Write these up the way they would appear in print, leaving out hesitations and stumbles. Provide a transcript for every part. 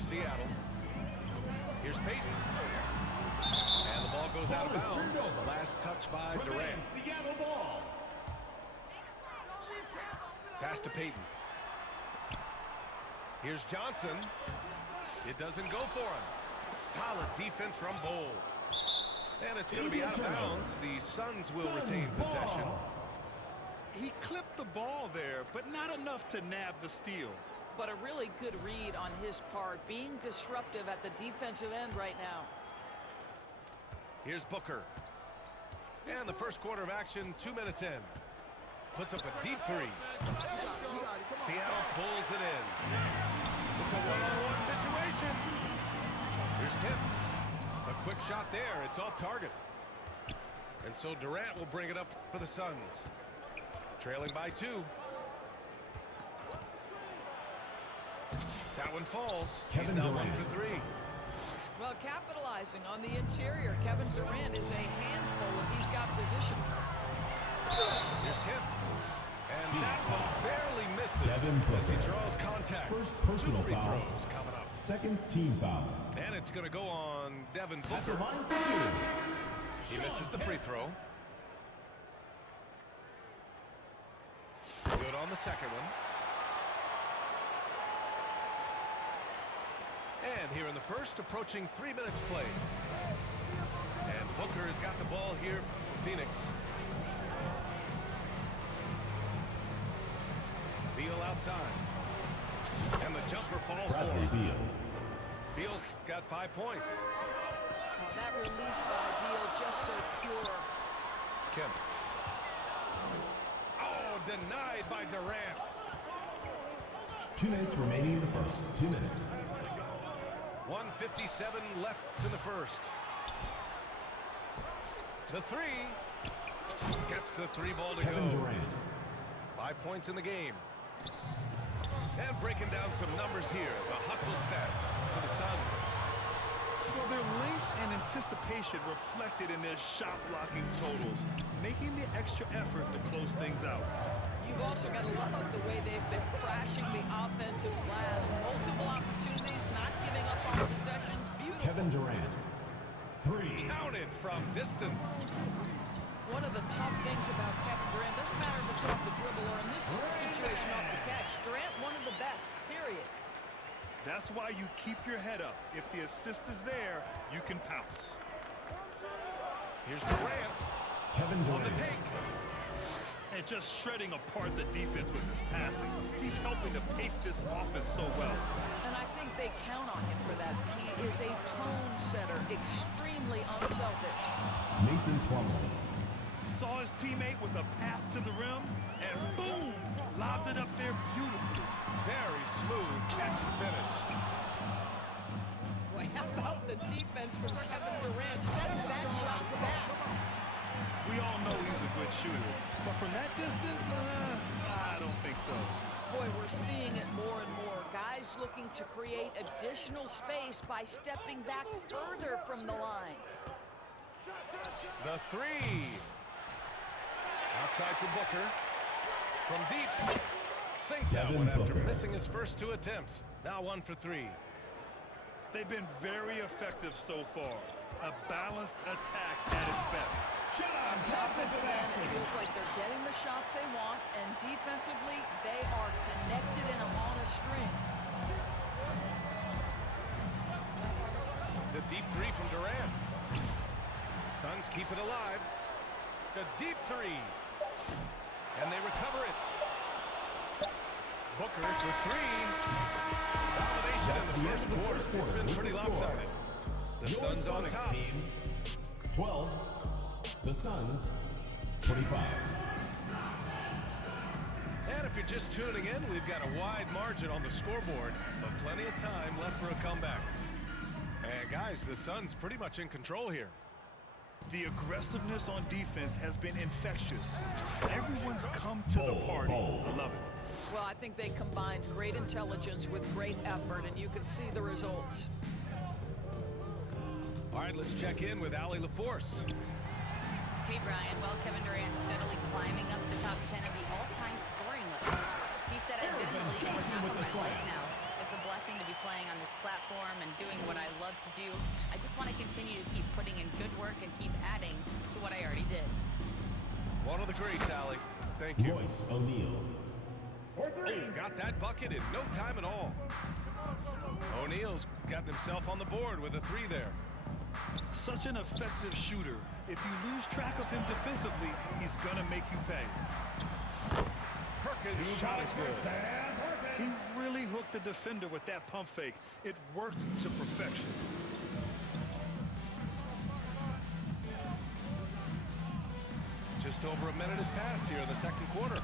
Here's Seattle. Here's Payton. And the ball goes out of bounds. The last touch by Durant. Seattle ball. Pass to Payton. Here's Johnson. It doesn't go for him. Solid defense from Bol. And it's going to be out of bounds. The Suns will retain possession. He clipped the ball there, but not enough to nab the steal. But a really good read on his part, being disruptive at the defensive end right now. Here's Booker. And the first quarter of action, 2 minutes in. Puts up a deep three. Seattle pulls it in. It's a one-on-one situation. Here's Kemp. A quick shot there. It's off target. And so Durant will bring it up for the Suns. Trailing by 2. That one falls. He's now 1 for 3. Well, capitalizing on the interior, Kevin Durant is a handful if he's got position. Here's Kemp. And that one barely misses as he draws contact. First personal Two free foul. throws coming up. Second team foul. And it's going to go on Devin At the Booker. line for 2. He misses the free throw. Good on the second one. And here in the first, approaching 3 minutes played. And Booker has got the ball here for Phoenix. Beal outside. And the jumper falls for Bradley him. Beal. Beal's got 5 points. Oh, that release by Beal just so pure. Kemp. Oh, denied by Durant. 2 minutes remaining in the first. 2 minutes. 1:57 left in the first. The three. Gets the 3 ball to Kevin go. Durant. 5 points in the game. And breaking down some numbers here. The hustle stats for the Suns. Well, their length and anticipation reflected in their shot blocking totals, making the extra effort to close things out. You've also got to love the way they've been crashing the offensive glass. Multiple opportunities, not giving up on possessions. Beautiful. Kevin Durant. 3. Counted from distance. One of the tough things about Kevin Durant, doesn't matter if it's off the dribble or in this situation off the catch, Durant one of the best, period. That's why you keep your head up. If the assist is there, you can pounce. Here's Durant Kevin on the Durant. take. And just shredding apart the defense with his passing. He's helping to pace this offense so well. And I think they count on him for that. He is a tone setter, extremely unselfish. Mason Plumlee. Saw his teammate with a path to the rim, and boom! Lobbed it up there beautifully. Very smooth catch and finish. Well, how about the defense from Kevin Durant? Sends that shot back. We all know he's a good shooter, but from that distance, I don't think so. Boy, we're seeing it more and more. Guys looking to create additional space by stepping back further from the line. The 3. Outside for Booker. From deep. Sinks that Devin one after Booker. missing his first 2 attempts. Now 1 for 3. They've been very effective so far. A balanced attack at its best. On the offensive end, it feels like they're getting the shots they want, and defensively, they are connected and on a string. The deep 3 from Durant. Suns keep it alive. The deep 3. And they recover it. Booker for 3. Domination That's in the the end first of the quarter. first quarter. It's been With pretty the score. lopsided. The Your Suns on Sonics top. team. 12. The Suns. 25. And if you're just tuning in, we've got a wide margin on the scoreboard, but plenty of time left for a comeback. And guys, the Suns pretty much in control here. The aggressiveness on defense has been infectious. Everyone's come to the party. I love it. Well, I think they combined great intelligence with great effort, and you can see the results. All right, let's check in with Allie LaForce. Hey, Brian. Well, Kevin Durant steadily climbing up the top 10 of the all-time scoring list. He said, I've been in the league for half of my life now. It's a blessing to be playing on this platform. form and doing what I love to do. I just want to continue to keep putting in good work and keep adding to what I already did. One of the greats, Allie. Thank you. Royce O'Neal. Oh, got that bucket in no time at all. O'Neal's got himself on the board with a three there. Such an effective shooter. If you lose track of him defensively, he's going to make you pay. Perkins' shot is good. He really hooked the defender with that pump fake. It worked to perfection. Just over a minute has passed here in the second quarter.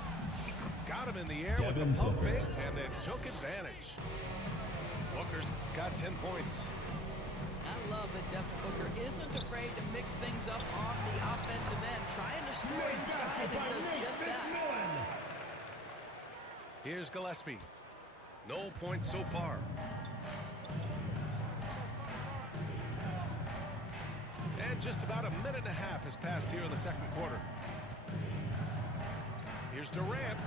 Got him in the air with Devin the pump Booker. fake and then took advantage. Booker's got 10 points. I love that Devin Booker isn't afraid to mix things up on the offensive end, trying to score inside and does just that. Here's Gillespie. No points so far. And just about a minute and a half has passed here in the second quarter. Here's Durant.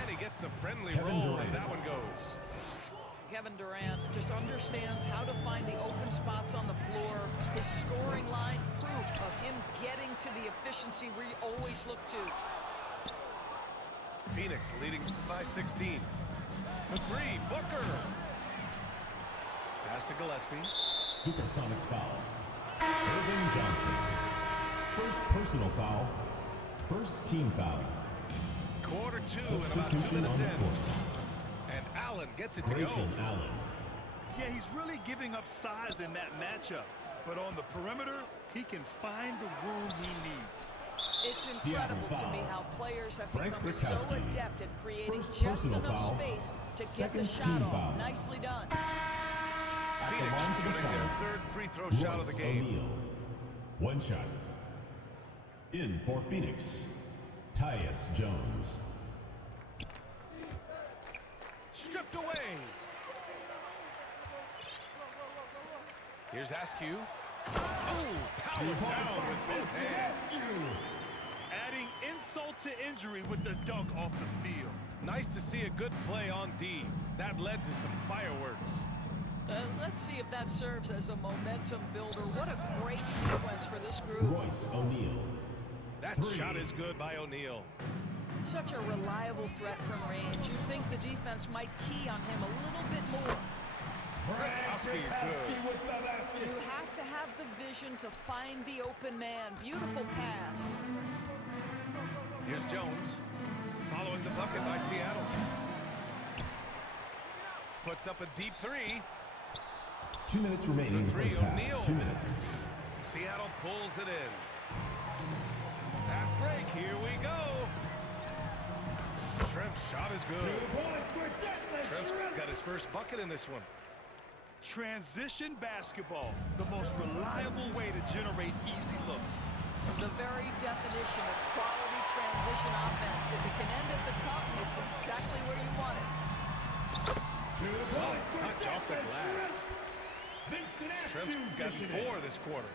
And he gets the friendly Kevin roll Durant. as that one goes. Kevin Durant just understands how to find the open spots on the floor. His scoring line, proof of him getting to the efficiency we always look to. Phoenix leading by 16. The three, Booker. Pass to Gillespie. Supersonics foul. Irving Johnson. First personal foul. First team foul. Quarter two and about 2 Substitution on minutes the in. court. And Allen gets it to go. Grayson Allen. Yeah, he's really giving up size in that matchup. But on the perimeter, he can find the room he needs. It's incredible to me how players have Frank become so Rikowski. adept at creating First just personal enough foul. space to get the Second shot team off. foul. Nicely done. At the Phoenix line for the shooting their Suns. third free throw shot of the Royce game. O'Neal. One shot. In for Phoenix. Tyus Jones. Stripped away. Here's Askew. Oh, powered down with both hands. Adding insult to injury with the dunk off the steal. Nice to see a good play on D. That led to some fireworks. Let's see if that serves as a momentum builder. What a great sequence for this group. Royce O'Neal. That Three. shot is good by O'Neal. Such a reliable threat from range. You'd think the defense might key on him a little bit more. Rikowski is good. You have to have the vision to find the open man. Beautiful pass. Here's Jones. Following the bucket by Seattle. Puts up a deep three. 2 minutes remaining in the Three, first half. O'Neal. 2 minutes. Seattle pulls it in. Fast break. Here we go. Tremp's shot is good. Tremp's got his first bucket in this one. Transition basketball, the most reliable way to generate easy looks. The very definition of quality transition offense. If it can end at the cup, it's exactly where you want it. Touch off the glass. Tremp's got 4 this quarter.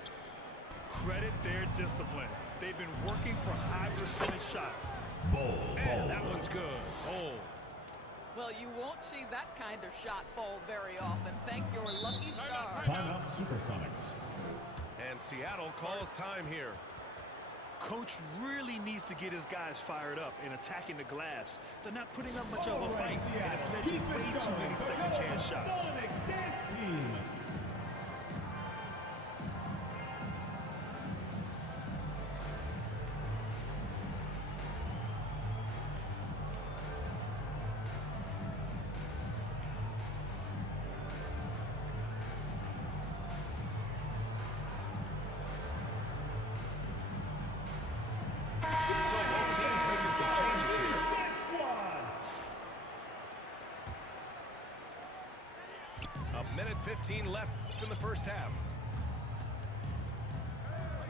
Credit their discipline. They've been working for high percentage shots. Ball. And that one's good. Oh. Well, you won't see that kind of shot bowled very often. Thank your lucky stars. Timeout Supersonics. And Seattle calls time here. Coach really needs to get his guys fired up in attacking the glass. They're not putting up much of a fight, and it's led to way too many second chance shots. Sonic Dance Team. So both teams making some changes here. A minute 15 left in the first half.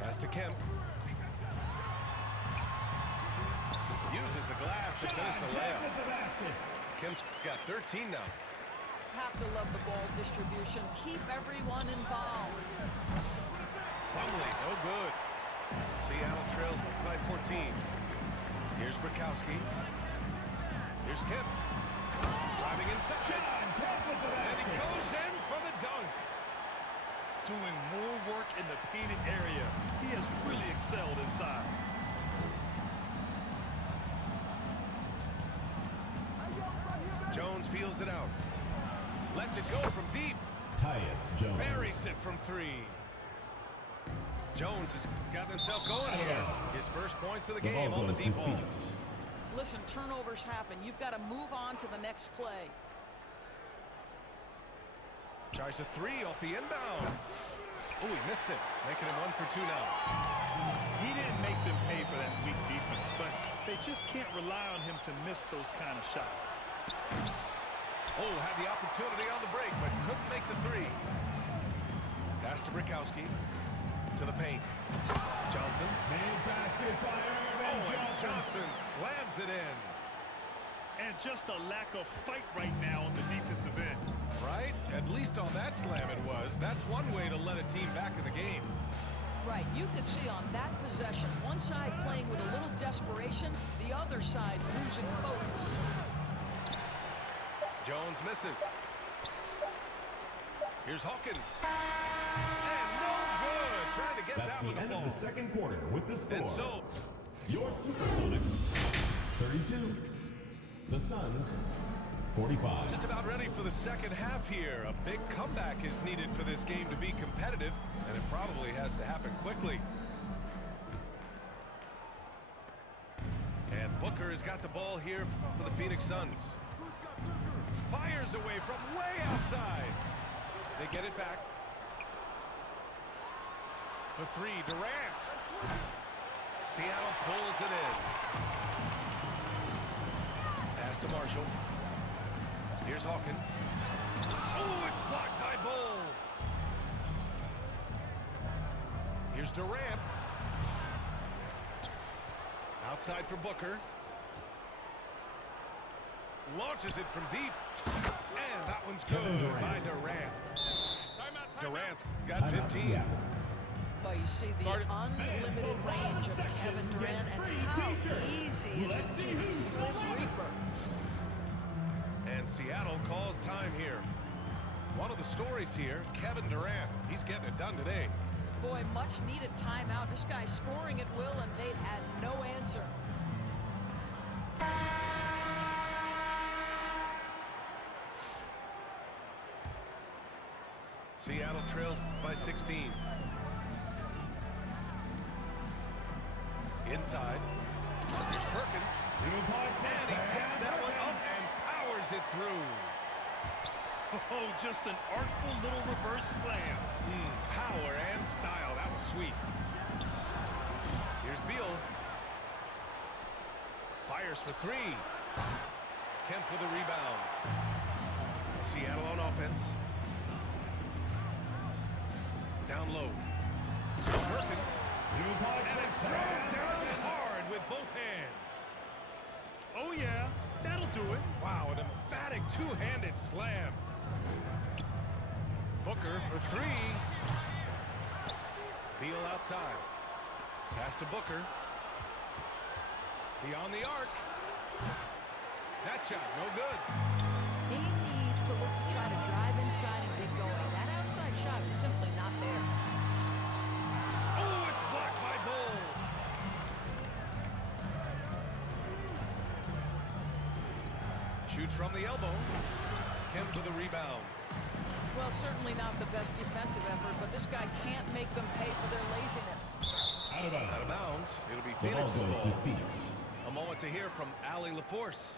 Pass to Kemp. Uses the glass to finish the layup. Kemp's got 13 now. Have to love the ball distribution. Keep everyone involved. Plumlee, no good. Seattle trails by 14. Here's Rikowski. Here's Kemp. Driving inside. And he goes in for the doing more work in the painted area. He has really excelled inside. Jones feels it out. Lets it go from deep. Tyus Jones. Buries it from 3. Jones has gotten himself going here. His first points of the game ball on the goes deep to ball. Phoenix. Listen, turnovers happen. You've got to move on to the next play. Tries a 3 off the inbound. Oh, he missed it. Making him 1 for 2 now. He didn't make them pay for that weak defense, but they just can't rely on him to miss those kind of shots. Oh, had the opportunity on the break, but couldn't make the 3. Pass to Brickowski. To the paint. Johnson. Made basket by Irvin Oh, and Johnson. Johnson slams it in. And just a lack of fight right now on the defensive end. Right? At least on that slam it was. That's one way to let a team back in the game. Right, you could see on that possession, one side playing with a little desperation, the other side losing focus. Jones misses. Here's Hawkins. And no good. Trying to get That's that the one to end fall. of the second quarter with the score. And so, Your Supersonics, 32. The Suns, 45. just about ready for the second half here. A big comeback is needed for this game to be competitive, and it probably has to happen quickly. And Booker has got the ball here for the Phoenix Suns. Fires away from way outside. They get it back. For 3, Durant. Seattle pulls it in. Pass to Marshall. Here's Hawkins. Oh, it's blocked by Bull. Here's Durant. Outside for Booker. Launches it from deep. And that one's Kevin good Durant. by Durant. Durant's got Timeout 15. Seattle. Well, you see the unlimited range of Kevin Durant and how easy is it to be Slim Reaper. And Seattle calls time here. One of the stories here, Kevin Durant. He's getting it done today. Boy, much needed timeout. This guy's scoring at will, and they've had no answer. Seattle trails by 16. Inside. Here's Perkins. And he takes that one up and powers it through. Oh, just an artful little reverse slam. Power and style. That was sweet. Here's Beal. Fires for 3. Kemp with a rebound. Seattle on offense. Down low. Perkins. And it's thrown down hard with both hands. Oh, yeah, that'll do it. Wow, an emphatic two-handed slam. Booker for 3. Beal outside. Pass to Booker. Beyond the arc. That shot, no good. He needs to look to try to drive inside and get going. That outside shot is simply not there. Oh, it's blocked by Bull. Shoots from the elbow. Kemp with a rebound. Well, certainly not the best defensive effort, but this guy can't make them pay for their laziness. Out of bounds. Out of bounds. It'll be The ball Phoenix's goes ball. to Phoenix. A moment to hear from Allie LaForce.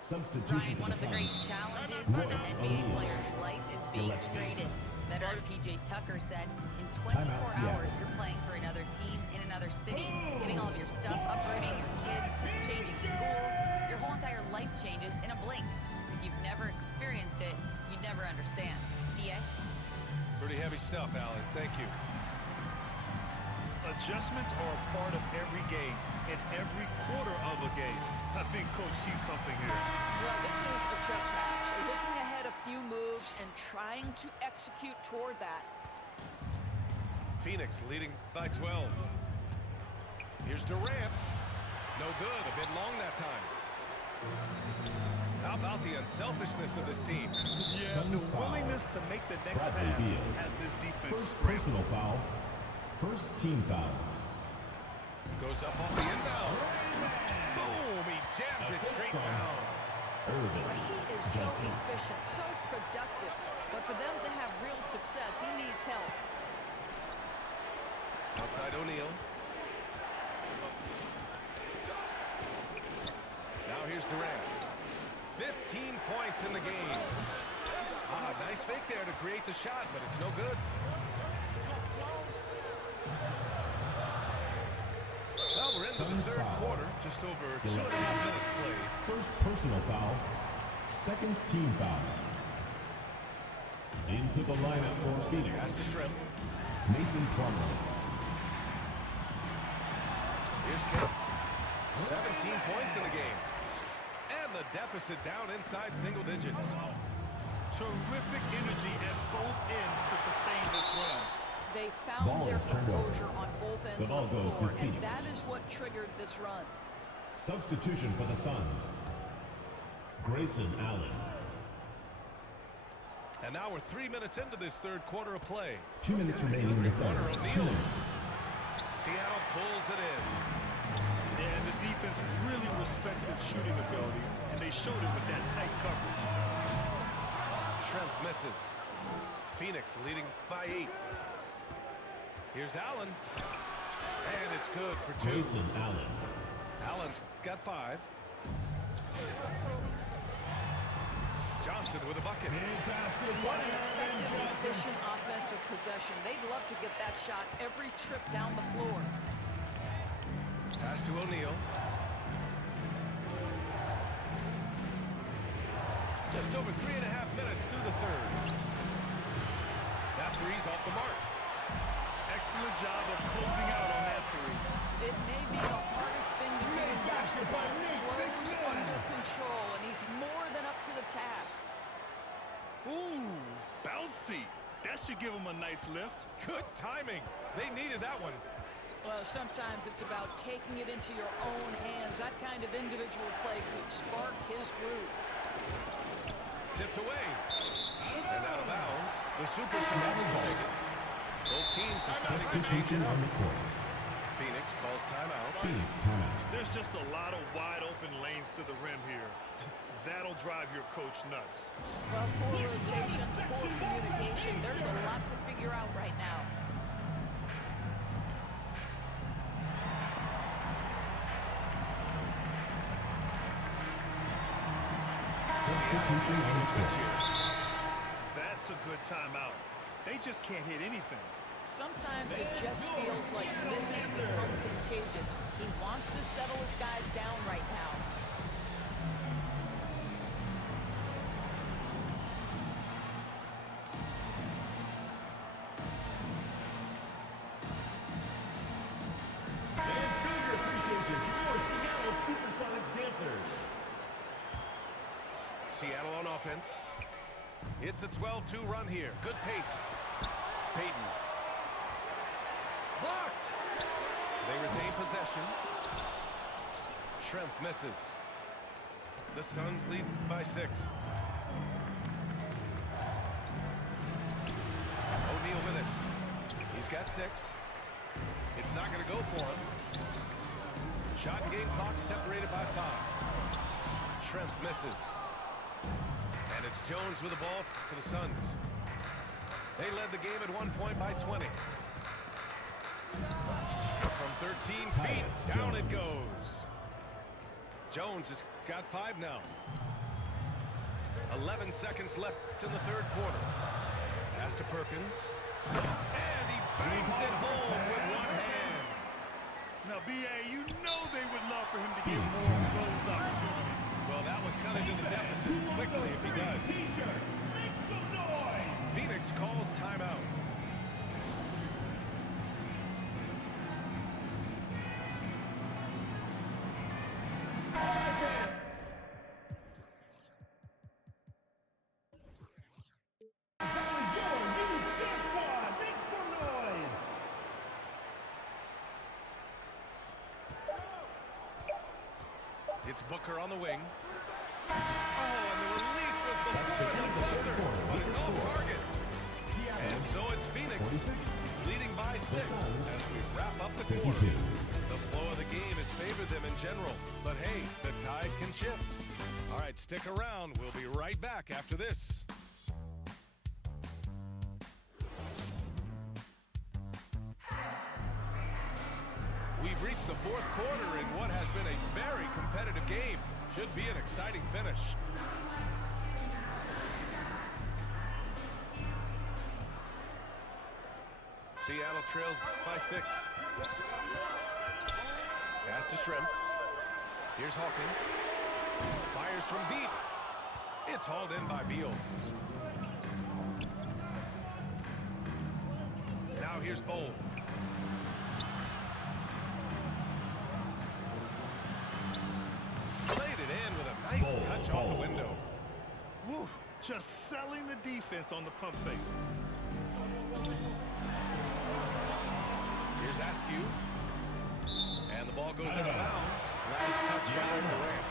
Substitution Ryan, for one the of the great Suns. challenges of an Royce NBA O'Neal. player's life is being Gillespie. traded. Veteran PJ Tucker said, in Timeout, 24 Seattle. hours, you're playing for another team in another city, giving all of your stuff, uprooting your kids, changing schools. Your whole entire life changes in a blink. If you've never experienced it, you'd never understand. BA? Pretty heavy stuff, Allie. Thank you. Adjustments are a part of every game, in every quarter of a game. I think Coach sees something here. Well, this is a chess match. Looking ahead a few moves and trying to execute toward that. Phoenix leading by 12. Here's Durant. No good. A bit long that time. How about the unselfishness of this team? Yeah, Suns the foul. willingness to make the next Bradley pass Beal. has this defense First scrambling. personal foul. First team foul. Goes up off the inbound. Boom! He jams it straight down. Irvin He is so Johnson. efficient, so productive. But for them to have real success, he needs help. Outside O'Neal. Now here's Durant. 15 points in the game. Nice fake there to create the shot, but it's no good. Well, we're into the Suns third foul. quarter. Just over Gillespie. 2.5 minutes played. First personal foul. Second team foul. Into the lineup for Pass Phoenix. to Shrimp. Mason Plumlee. Here's Kemp. 17 points in the game. And the deficit down inside single digits. Terrific energy at both ends to sustain this run. They found Ball their is turned over. composure on both ends The ball of the goes to floor, and Phoenix. that is what triggered this run. Substitution for the Suns. Grayson Allen. And now we're 3 minutes into this third quarter of play. 2 minutes remaining in the Corner, quarter. 2 O'Neal. minutes. Seattle pulls it in. And the defense really respects his shooting ability, and they showed it with that tight coverage. Shrimp misses. Phoenix leading by 8. Here's Allen. And it's good for 2. Grayson Allen. Allen's got 5. Johnson with a bucket. What an effective, efficient offensive possession. They'd love to get that shot every trip down the floor. Pass to O'Neal. Just over 3.5 minutes through the third. That three's off the mark. Excellent job of closing out on that three. It may be the hardest thing to do in basketball. Close, under control, and he's more than up to the task. Ooh, bouncy. That should give him a nice lift. Good timing. They needed that one. Well, sometimes it's about taking it into your own hands. That kind of individual play could spark his groove. Tipped away. And out of bounds. The Super Sonics will take it. Both teams deciding to change Substitution it on up. the court. Phoenix calls timeout. Phoenix timeout. There's just a lot of wide open lanes to the rim here. That'll drive your coach nuts. Well, poor rotation, poor communication. There's a lot to figure out right now. Substitution on the court. That's a good timeout. They just can't hit anything. Sometimes it just feels like this has become contagious. He wants to settle his guys down right now. And show your appreciation for your Seattle Supersonics dancers. Seattle on offense. It's a 12-2 run here. Good pace. Payton. Blocked. They retain possession. Schrempf misses. The Suns lead by 6. O'Neal with it. He's got 6. It's not going to go for him. Shot and game clock separated by 5. Schrempf misses. And it's Jones with the ball for the Suns. They led the game at 1 point by 20. From 13 feet, Tyus down it Jones. goes. Jones has got 5 now. 11 seconds left in the third quarter. Pass to Perkins. And he bangs it home with one hand. Now, B.A., you know they would love for him to get Phoenix more of timeout. those opportunities. Well, that would cut into the deficit quickly if he does. T-shirt. Make some noise. Phoenix calls timeout. Make some noise. It's Booker on the wing. Oh, Phoenix 46. leading by 6 Suns, as we wrap up the 52. quarter. The flow of the game has favored them in general, but hey, the tide can shift. All right, stick around. We'll be right back after this. We've reached the fourth quarter in what has been a very competitive game. Should be an exciting finish. Seattle trails by 6. Pass to Shrimp. Here's Hawkins. Fires from deep. It's hauled in by Beal. Now here's Bowl. Played it in with a nice touch off the window. Woo, just selling the defense on the pump fake. Here's Askew. And the ball goes out of bounds. Last touch by Durant.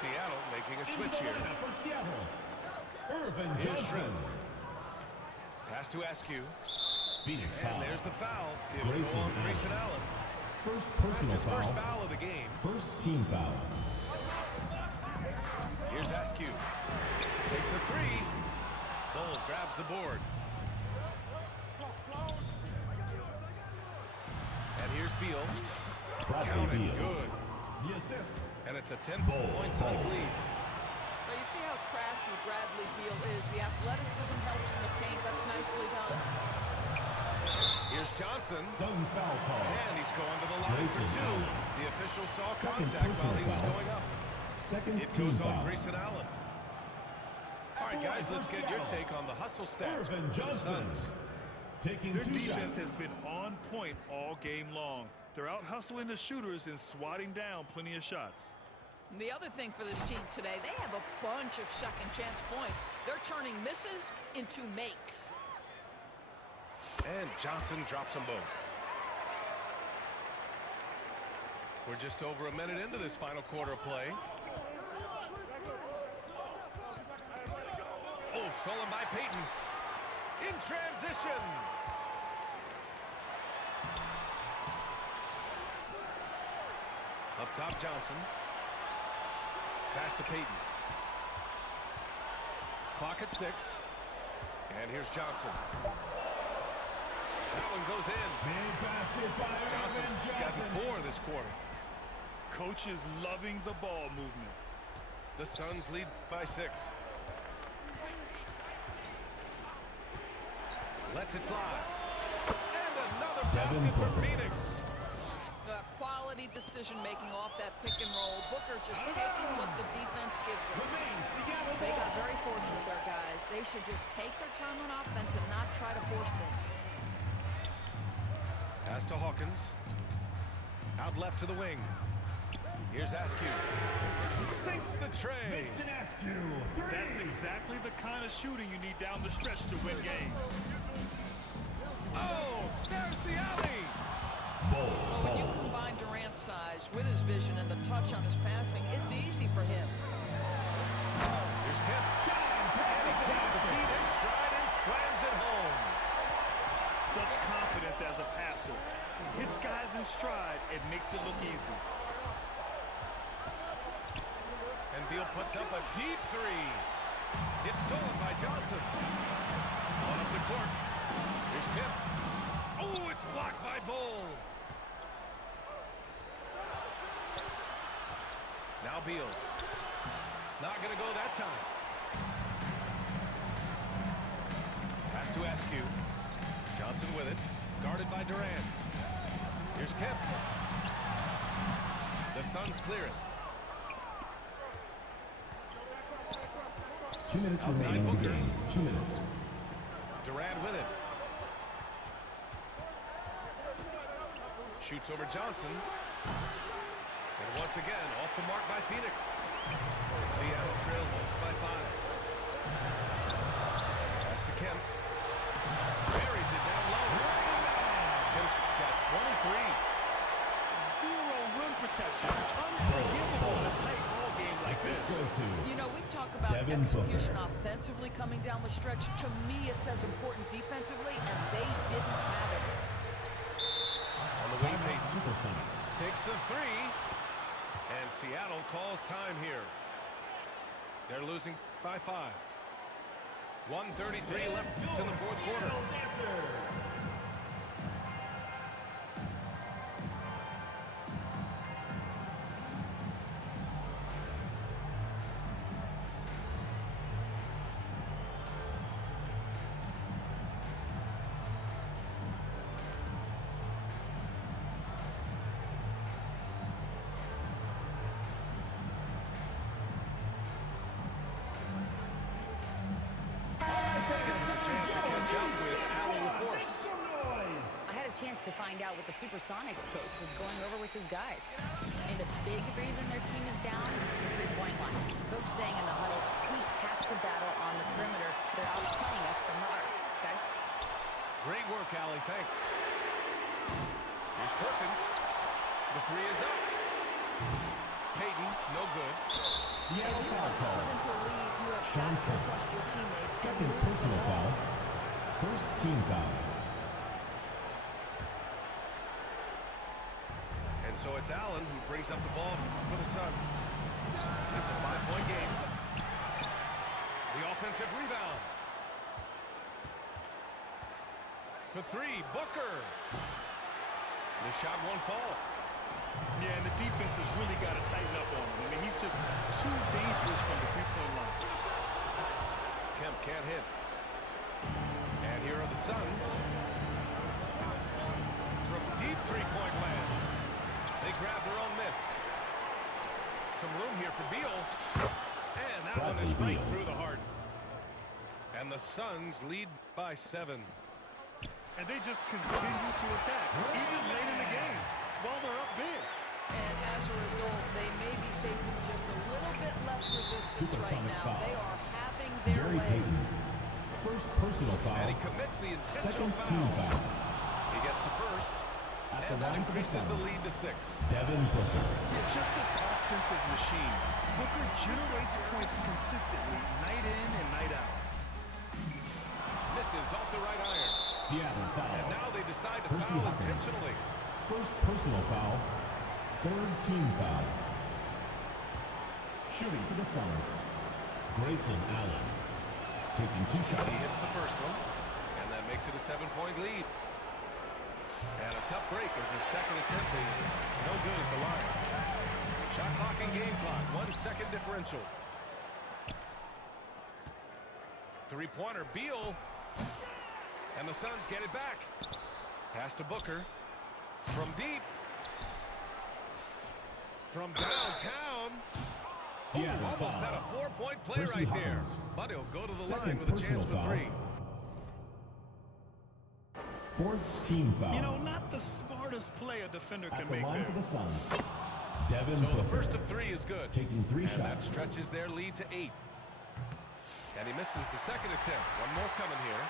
Seattle making a switch here. For Seattle, Irvin Here's Johnson. Shrimp. Pass to Askew. Phoenix And foul. there's the foul. It'll go Grayson on Allen. Grayson Allen. First That's personal his first foul. foul of the game. First team foul. Here's Askew. Takes a 3. Bull grabs the board. And here's Beal. Bradley Counted. Beal. Good. The assist. And it's a 10-point Suns lead. Well, you see how crafty Bradley Beal is. The athleticism helps in the paint. That's nicely done. Here's Johnson. Suns foul call. And he's going to the line Grayson for 2. Allen. The official saw Second contact while personal he was foul. going up. Second It team goes on foul. Grayson Allen. All right, guys, let's get your take on the hustle stats. Irvin for the Johnson. Suns. Taking Their 2 defense shots. has been on point all game long. They're out hustling the shooters and swatting down plenty of shots. And the other thing for this team today, they have a bunch of second chance points. They're turning misses into makes. And Johnson drops them both. We're just over a minute into this final quarter of play. Oh, stolen by Payton. In transition. Up top, Johnson. Pass to Payton. Clock at 6. And here's Johnson. That one goes in. Big basket by Johnson's Irvin gotten Johnson. 4 this quarter. Coach is loving the ball movement. The Suns lead by 6. Lets it fly. And another Devin basket for Booker. Phoenix. Quality decision-making off that pick and roll. Booker just taking what the defense gives him. Remains Seattle They got ball. very fortunate there, guys. They should just take their time on offense and not try to force things. Pass to Hawkins. Out left to the wing. Here's Askew. Sinks the tray. Vincent Askew. 3. That's exactly the kind of shooting you need down the stretch to win games. Oh, there's the alley. Ball. Well, when you combine Durant's size with his vision and the touch on his passing, it's easy for him. Here's Kemp. And he takes the feet in stride and slams it home. Such confidence as a passer. He hits guys in stride and makes it look easy. And Beal puts up a deep 3. It's stolen by Johnson. On up the court. Here's Kemp. Oh, it's blocked by Bull. Now Beal. Not going to go that time. Pass to Askew. Johnson with it. Guarded by Durant. Here's Kemp. The Suns clear it. 2 minutes Outside remaining in the Booker. game. 2 minutes. Durant with it. Shoots over Johnson. And once again, off the mark by Phoenix. Seattle trails by 5. Pass to Kemp. Buries it down low. Kemp's got 23. Zero rim protection. Unforgivable in a tight ball game like assist goes to You know, we talk about Devin execution Booker. offensively coming down the stretch. To me, it's as important defensively, and they didn't have it. On the wing, Timeout Payton Supersonics. takes the three. And Seattle calls time here. They're losing by 5. 1:33 left in the fourth quarter. I had a chance to find out what the Supersonics coach was going over with his guys. And a big reason their team is down, the three-point line. Coach saying in the huddle, we have to battle on the perimeter. They're outplaying us from the arc. Guys? Great work, Allie. Thanks. Here's Perkins. The three is up. Payton, no good. Seattle foul For call. them to lead, you have Sean got to Kemp. trust your teammates. Second personal foul. First team foul. And so it's Allen who brings up the ball for the Suns. It's a 5-point game. The offensive rebound. For three, Booker. The shot won't fall. Yeah, and the defense has really got to tighten up on him. I mean, he's just too dangerous from the three-point line. Kemp can't hit. And here are the Suns. From deep three-point land. They grab their own miss. Some room here for Beal. And that one is Bradley right Beal. through the heart. And the Suns lead by 7. And they just continue to attack, even late in the game, while they're up big. And as a result, they may be facing just a little bit less resistance right Supersonics now. foul. They are having their Gary way. Payton. First personal And foul. he commits the intentional Second team foul. foul. He gets the first. At the And that line for the increases the Suns. lead to 6. Devin Booker. They're just an offensive machine. Booker generates points consistently, night in and night out. Misses off the right iron. Seattle And foul. now they decide to Percy foul Hawkins. intentionally. First personal foul. Third team foul. Shooting for the Suns. Grayson Allen. Taking 2 He shots. hits the first one. And that makes it a 7-point lead. And a tough break as his second attempt is no good at the line. Shot clock and game clock. 1 second differential. Three-pointer, Beal. And the Suns get it back. Pass to Booker. From deep. From downtown. Seattle Almost had foul. a 4-point play Percy right there. Hawkins. But he'll go to the Second line with a personal chance for foul. 3. Fourth team foul. You know, not the smartest play a defender At can the make line there. for the Suns. Devin So the Booker. first of 3 is good. Taking 3 And that shots. stretches their lead to 8. And he misses the second attempt. One more coming here.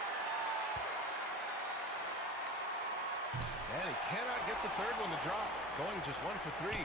And he cannot get the third one to drop. Going just 1 for 3.